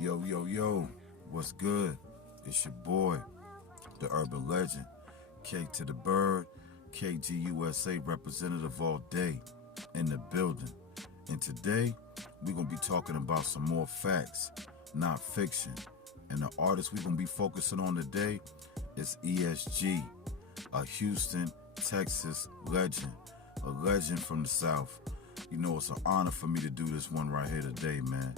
Yo, yo, yo, what's good? It's your boy, the urban legend, K to the Bird, KGUSA representative all day in the building. And today, we're going to be talking about some more facts, not fiction. And the artist we're going to be focusing on today is E.S.G, a Houston, Texas legend, a legend from the South. You know, it's an honor for me to do this one right here today, man.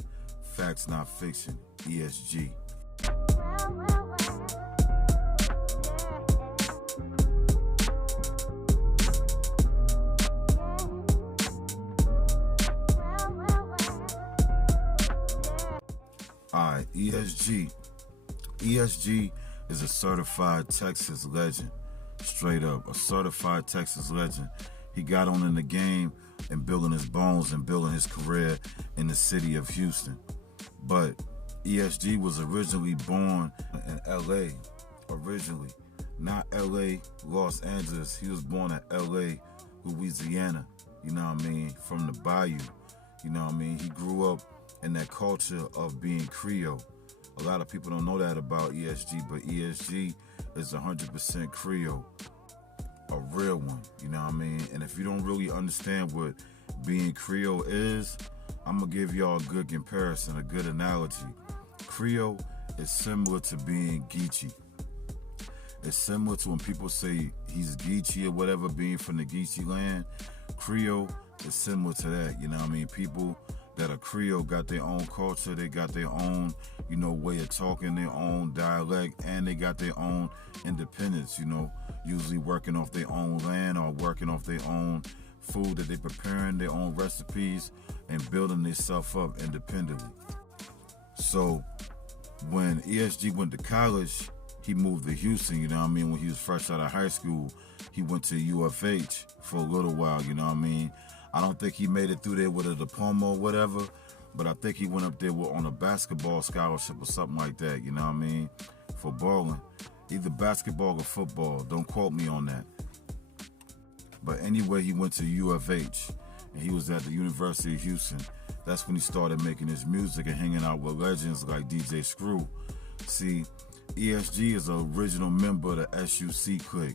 Facts, not fiction, E.S.G. Alright, E.S.G. E.S.G is a certified Texas legend. Straight up, a certified Texas legend. He got on in the game and building his bones and building his career in the city of Houston. But E.S.G was originally born in L.A. Originally, not L.A., Los Angeles. He was born in L.A., Louisiana, you know what I mean, from the bayou, you know what I mean. He grew up in that culture of being Creole. A lot of people don't know that about E.S.G, but E.S.G is 100% Creole, a real one, you know what I mean. And if you don't really understand what being Creole is, I'm gonna give y'all a good comparison, a good analogy. Creole is similar to being Geechee. It's similar to when people say he's Geechee or whatever, being from the Geechee land. Creole is similar to that, you know what I mean. People that are Creole got their own culture, they got their own, you know, way of talking, their own dialect, and they got their own independence, you know, usually working off their own land or working off their own food that they preparing, their own recipes, and building themselves up independently. So when E.S.G went to college, he moved to Houston, you know what I mean. When he was fresh out of high school, he went to U.F.H for a little while, you know what I mean. I don't think he made it through there with a diploma or whatever, but I think he went up there on a basketball scholarship or something like that, you know what I mean, for balling. Either basketball or football, don't quote me on that. But anyway, he went to U.F.H, and he was at the University of Houston. That's when he started making his music and hanging out with legends like DJ Screw. See, E.S.G is an original member of the S.U.C clique.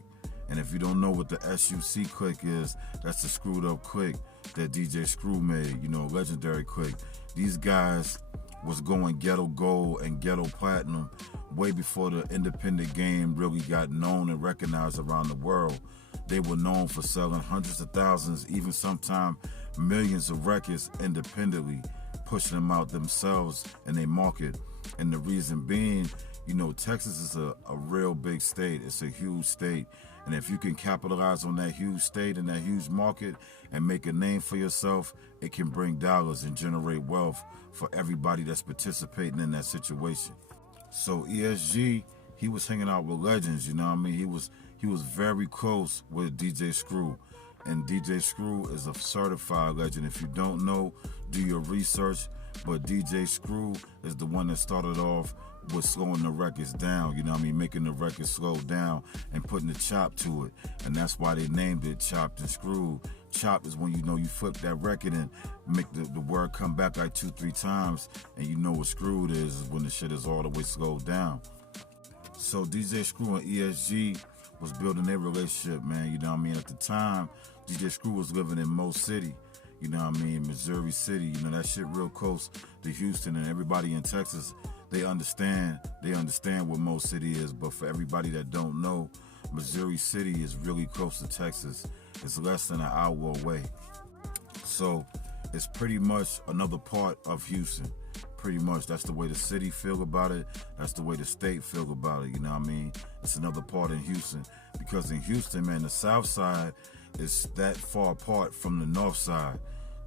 And if you don't know what the S.U.C clique is, that's the screwed up clique that DJ Screw made, you know, legendary clique. These guys was going ghetto gold and ghetto platinum way before the independent game really got known and recognized around the world. They were known for selling hundreds of thousands, even sometimes millions of records independently, pushing them out themselves in their market. And the reason being, you know, Texas is a real big state. It's a huge state. And if you can capitalize on that huge state and that huge market and make a name for yourself, it can bring dollars and generate wealth for everybody that's participating in that situation. So E.S.G, he was hanging out with legends, you know what I mean? He was very close with DJ Screw. And DJ Screw is a certified legend. If you don't know, do your research. But DJ Screw is the one that started off with slowing the records down, you know what I mean, making the records slow down and putting the chop to it. And that's why they named it Chopped and Screwed. Chop is when, you know, you flip that record and make the word come back like 2-3 times, and you know what screwed is when the shit is all the way slowed down. So DJ Screw and E.S.G was building their relationship, man, you know what I mean. At the time, DJ Screw was living in Mo City, you know what I mean, Missouri City, you know, that shit real close to Houston. And everybody in Texas, they understand what Mo City is. But for everybody that don't know, Missouri City is really close to Texas. It's less than an hour away. So it's pretty much another part of Houston. Pretty much, that's the way the city feel about it. That's the way the state feel about it, you know what I mean? It's another part in Houston. Because in Houston, man, the south side is that far apart from the north side,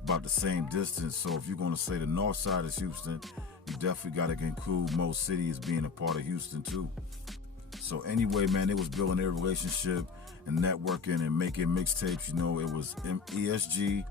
about the same distance. So if you're going to say the north side is Houston, you definitely got to include Mo City as being a part of Houston too. So anyway, man, they was building their relationship and networking and making mixtapes. You know, it was E.S.G,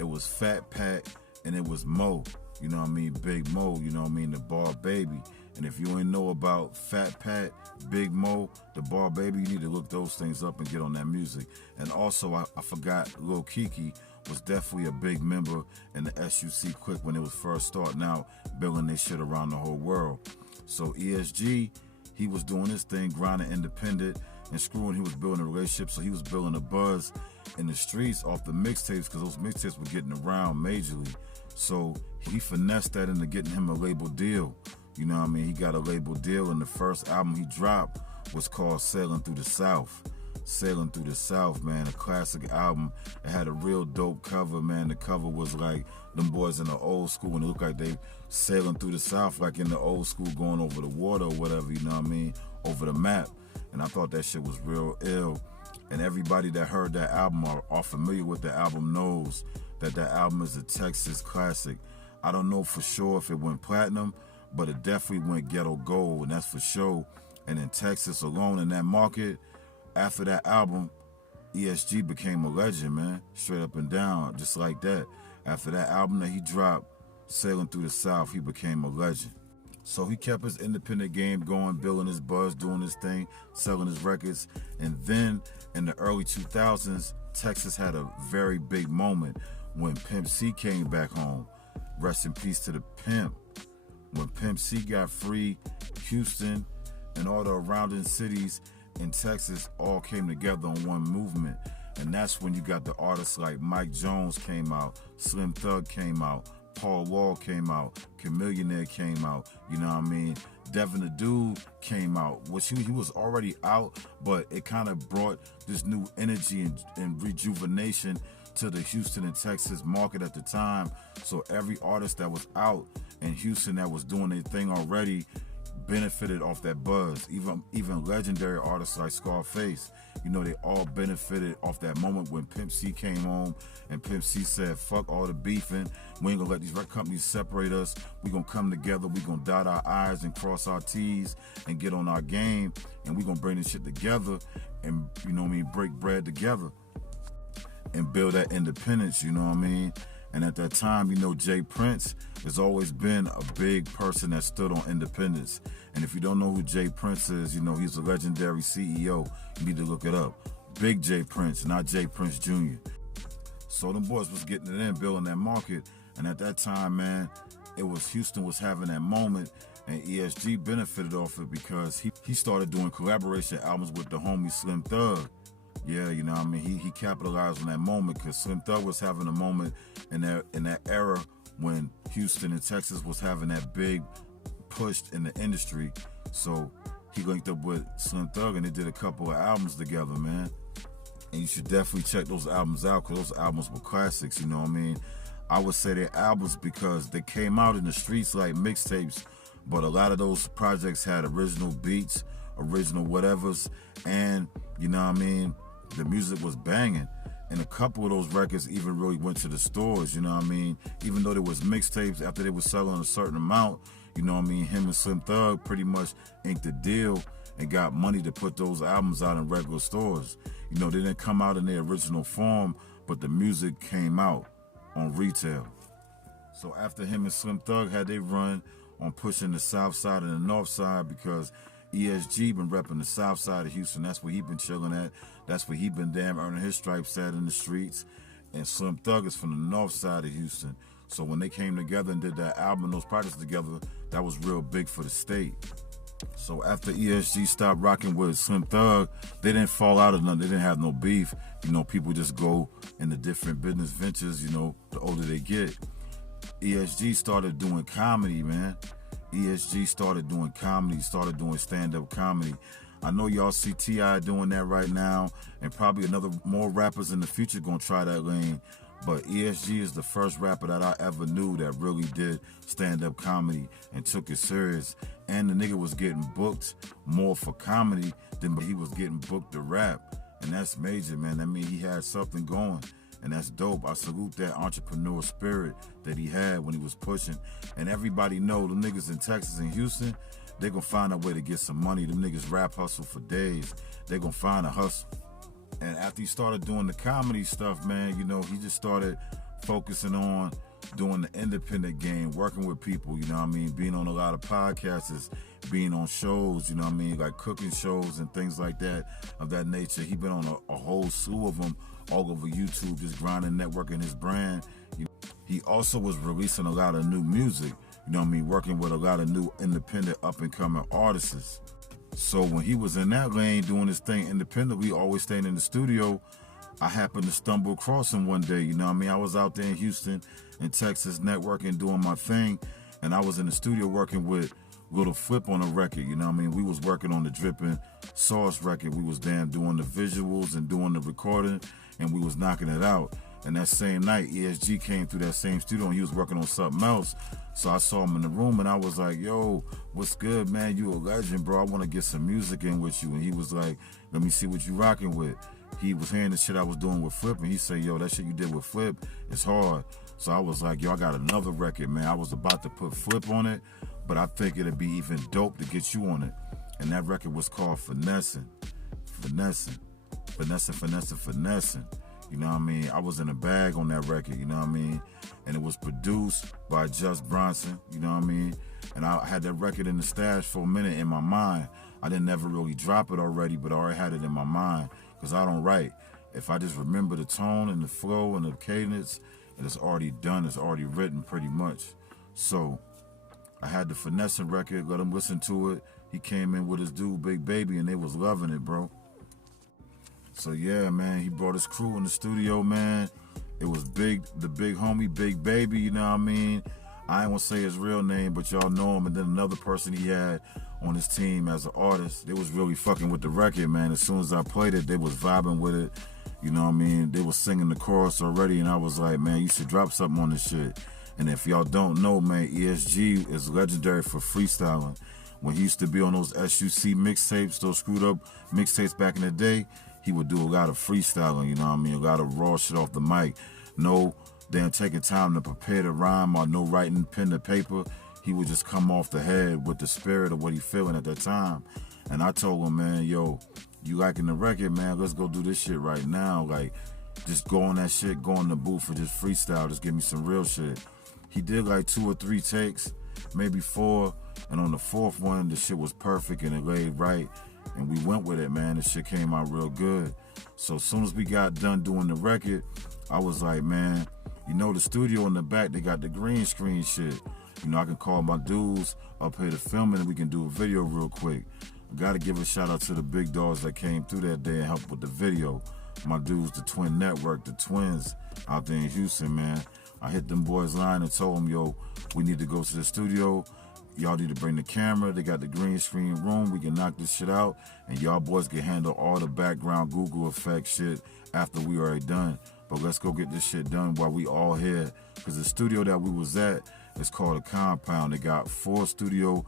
it was Fat Pat, and it was Mo. You know what I mean? Big Mo, you know what I mean? The Bar Baby. And if you ain't know about Fat Pat, Big Mo, the Bar Baby, you need to look those things up and get on that music. And also, I forgot Lil Kiki was definitely a big member in the SUC clique when it was first starting out, building their shit around the whole world. So E.S.G, he was doing his thing, grinding independent, and Screwing, he was building a relationship, so he was building a buzz in the streets off the mixtapes, because those mixtapes were getting around majorly. So he finessed that into getting him a label deal. You know what I mean? He got a label deal, and the first album he dropped was called Sailing Through the South. Sailing Through the South, man, a classic album. It had a real dope cover, man. The cover was like them boys in the old school, and it looked like they sailing through the South, like in the old school, going over the water or whatever, you know what I mean, over the map. And I thought that shit was real ill. And everybody that heard that album or are familiar with the album knows that that album is a Texas classic. I don't know for sure if it went platinum, but it definitely went ghetto gold, and that's for sure. And in Texas alone, in that market, after that album, E.S.G became a legend, man. Straight up and down, just like that. After that album that he dropped, Sailing Through the South, he became a legend. So he kept his independent game going, building his buzz, doing his thing, selling his records. And then in the early 2000s, Texas had a very big moment when Pimp C came back home. Rest in peace to the Pimp. When Pimp C got free, Houston and all the surrounding cities in Texas all came together on one movement. And that's when you got the artists like Mike Jones came out, Slim Thug came out, Paul Wall came out, Chamillionaire came out, you know what I mean? Devin the Dude came out, which he was already out, but it kind of brought this new energy and rejuvenation to the Houston and Texas market at the time. So every artist that was out in Houston that was doing their thing already benefited off that buzz. Even legendary artists like Scarface, you know, they all benefited off that moment when Pimp C came home and Pimp C said, fuck all the beefing. We ain't gonna let these record companies separate us. We gonna come together. We gonna dot our I's and cross our T's and get on our game. And we gonna bring this shit together and, you know what I mean, break bread together and build that independence, you know what I mean? And at that time, you know, Jay Prince has always been a big person that stood on independence. And if you don't know who Jay Prince is, you know, he's a legendary CEO. You need to look it up. Big Jay Prince, not Jay Prince Jr. So them boys was getting it in, building that market. And at that time, man, it was Houston was having that moment, and E.S.G benefited off it because he started doing collaboration albums with the homie Slim Thug. Yeah, you know what I mean? He capitalized on that moment because Slim Thug was having a moment in that era when Houston and Texas was having that big push in the industry. So he linked up with Slim Thug and they did a couple of albums together, man. And you should definitely check those albums out because those albums were classics, you know what I mean? I would say they're albums because they came out in the streets like mixtapes, but a lot of those projects had original beats, original whatevers, and, you know what I mean, the music was banging. And a couple of those records even really went to the stores, you know what I mean? Even though there was mixtapes, after they were selling a certain amount, you know what I mean, him and Slim Thug pretty much inked the deal and got money to put those albums out in regular stores. You know, they didn't come out in their original form, but the music came out on retail. So after him and Slim Thug had they run on pushing the south side and the north side, because E.S.G been repping the south side of Houston. That's where he been chilling at. That's where he been damn earning his stripes at in the streets. And Slim Thug is from the north side of Houston. So when they came together and did that album, those projects together, that was real big for the state. So after E.S.G stopped rocking with Slim Thug, they didn't fall out of nothing. They didn't have no beef. You know, people just go into different business ventures, you know, the older they get. E.S.G started doing comedy, man. E.S.G started doing comedy, started doing stand-up comedy. I know y'all see T.I. doing that right now, and probably more rappers in the future gonna try that lane. But E.S.G is the first rapper that I ever knew that really did stand-up comedy and took it serious. And the nigga was getting booked more for comedy than he was getting booked to rap. And that's major, man. I mean, he had something going. And that's dope. I salute that entrepreneur spirit that he had when he was pushing. And everybody know the niggas in Texas and Houston, they gonna find a way to get some money. Them niggas rap hustle for days. They gonna find a hustle. And after he started doing the comedy stuff, man, you know, he just started focusing on doing the independent game, working with people, you know what I mean, being on a lot of podcasts, being on shows, you know what I mean, like cooking shows and things like that, of that nature. He been on a whole slew of them all over YouTube, just grinding, networking his brand. He also was releasing a lot of new music, you know what I mean, working with a lot of new independent up-and-coming artists. So when he was in that lane doing his thing independently, always staying in the studio, I happened to stumble across him one day, you know what I mean? I was out there in Houston, in Texas, networking, doing my thing, and I was in the studio working with Little Flip on a record, you know what I mean? We was working on the Drippin' Sauce record. We was doing the visuals and doing the recording, and we was knocking it out. And that same night, E.S.G came through that same studio, and he was working on something else. So I saw him in the room, and I was like, yo, what's good, man? You a legend, bro. I want to get some music in with you. And he was like, let me see what you rocking with. He was hearing the shit I was doing with Flip, and he said, yo, that shit you did with Flip, it's hard. So I was like, yo, I got another record, man. I was about to put Flip on it, but I think it'd be even dope to get you on it. And that record was called Finessing. You know what I mean? I was in a bag on that record, you know what I mean? And it was produced by Just Bronson, you know what I mean? And I had that record in the stash for a minute in my mind. I didn't never really drop it already, but I already had it in my mind because I don't write. If I just remember the tone and the flow and the cadence, and it's already done, it's already written pretty much. So I had the Finessing record, let him listen to it. He came in with his dude, Big Baby, and they was loving it, bro. So yeah, man, he brought his crew in the studio, man. It was the big homie, Big Baby, you know what I mean? I ain't gonna say his real name, but y'all know him. And then another person he had on his team as an artist. They was really fucking with the record, man. As soon as I played it, they was vibing with it. You know what I mean? They was singing the chorus already, and I was like, man, you should drop something on this shit. And if y'all don't know, man, E.S.G is legendary for freestyling. When he used to be on those SUC mixtapes, those screwed up mixtapes back in the day, he would do a lot of freestyling, you know what I mean? A lot of raw shit off the mic. No damn taking time to prepare the rhyme or no writing pen to paper. He would just come off the head with the spirit of what he feeling at that time. And I told him, man, yo, you liking the record, man? Let's go do this shit right now. Like, just go on that shit, go in the booth and just freestyle. Just give me some real shit. He did like 2 or 3 takes, maybe 4. And on the 4th one, the shit was perfect and it laid right. And we went with it, man. The shit came out real good. So as soon as we got done doing the record, I was like, man, you know, the studio in the back, they got the green screen shit. You know, I can call my dudes up here to film it and we can do a video real quick. I gotta give a shout out to the big dogs that came through that day and helped with the video. My dudes, the Twin Network, the Twins out there in Houston, man. I hit them boys line and told them, yo, we need to go to the studio. Y'all need to bring the camera. They got the green screen room. We can knock this shit out. And y'all boys can handle all the background Google effect shit after we already done. But let's go get this shit done while we all here. Because the studio that we was at is called a compound. They got 4 studios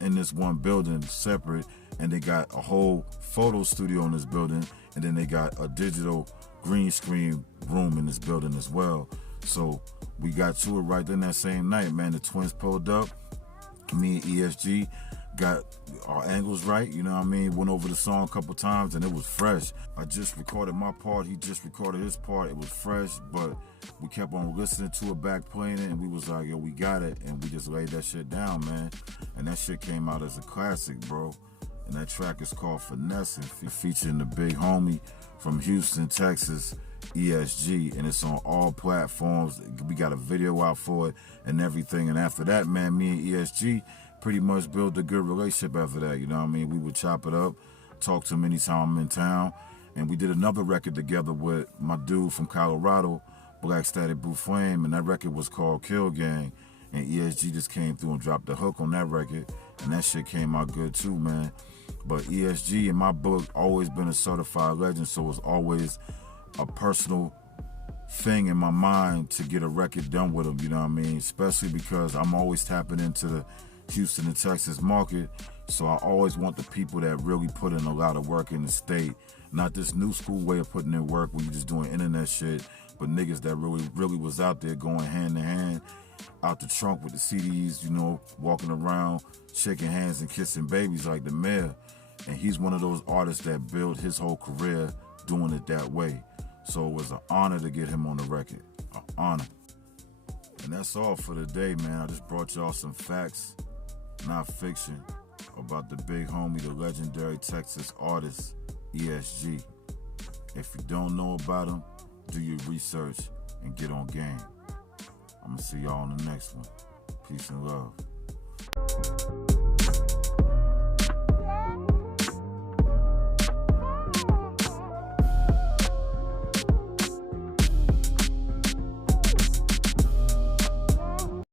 in this one building separate. And they got a whole photo studio in this building. And then they got a digital green screen room in this building as well. So we got to it right then that same night, man. The Twins pulled up. Me and E.S.G got our angles right, you know what I mean? Went over the song a couple times and it was fresh. I just recorded my part. He just recorded his part. It was fresh, but we kept on listening to it, back playing it, and we was like, yo, we got it. And we just laid that shit down, man. And that shit came out as a classic, bro. And that track is called Finessing, featuring the big homie from Houston, Texas, E.S.G, and it's on all platforms. We got a video out for it and everything. And after that, man, me and E.S.G pretty much built a good relationship after that, you know what I mean? We would chop it up, talk to him anytime I'm in town. And we did another record together with my dude from Colorado, Black Static Blue Flame, and that record was called Kill Gang. And E.S.G just came through and dropped the hook on that record, and that shit came out good too, man. But E.S.G, in my book, always been a certified legend, so it's always a personal thing in my mind to get a record done with him, you know what I mean? Especially because I'm always tapping into the Houston and Texas market, so I always want the people that really put in a lot of work in the state. Not this new school way of putting in work when you're just doing internet shit, but niggas that really was out there going hand to hand, out the trunk with the CDs, you know, walking around, shaking hands and kissing babies like the mayor. And he's one of those artists that built his whole career doing it that way. So it was an honor to get him on the record, an honor. And that's all for today, man. I just brought y'all some facts, not fiction, about the big homie, the legendary Texas artist, E.S.G. If you don't know about him, do your research and get on game. I'm going to see y'all on the next one. Peace and love.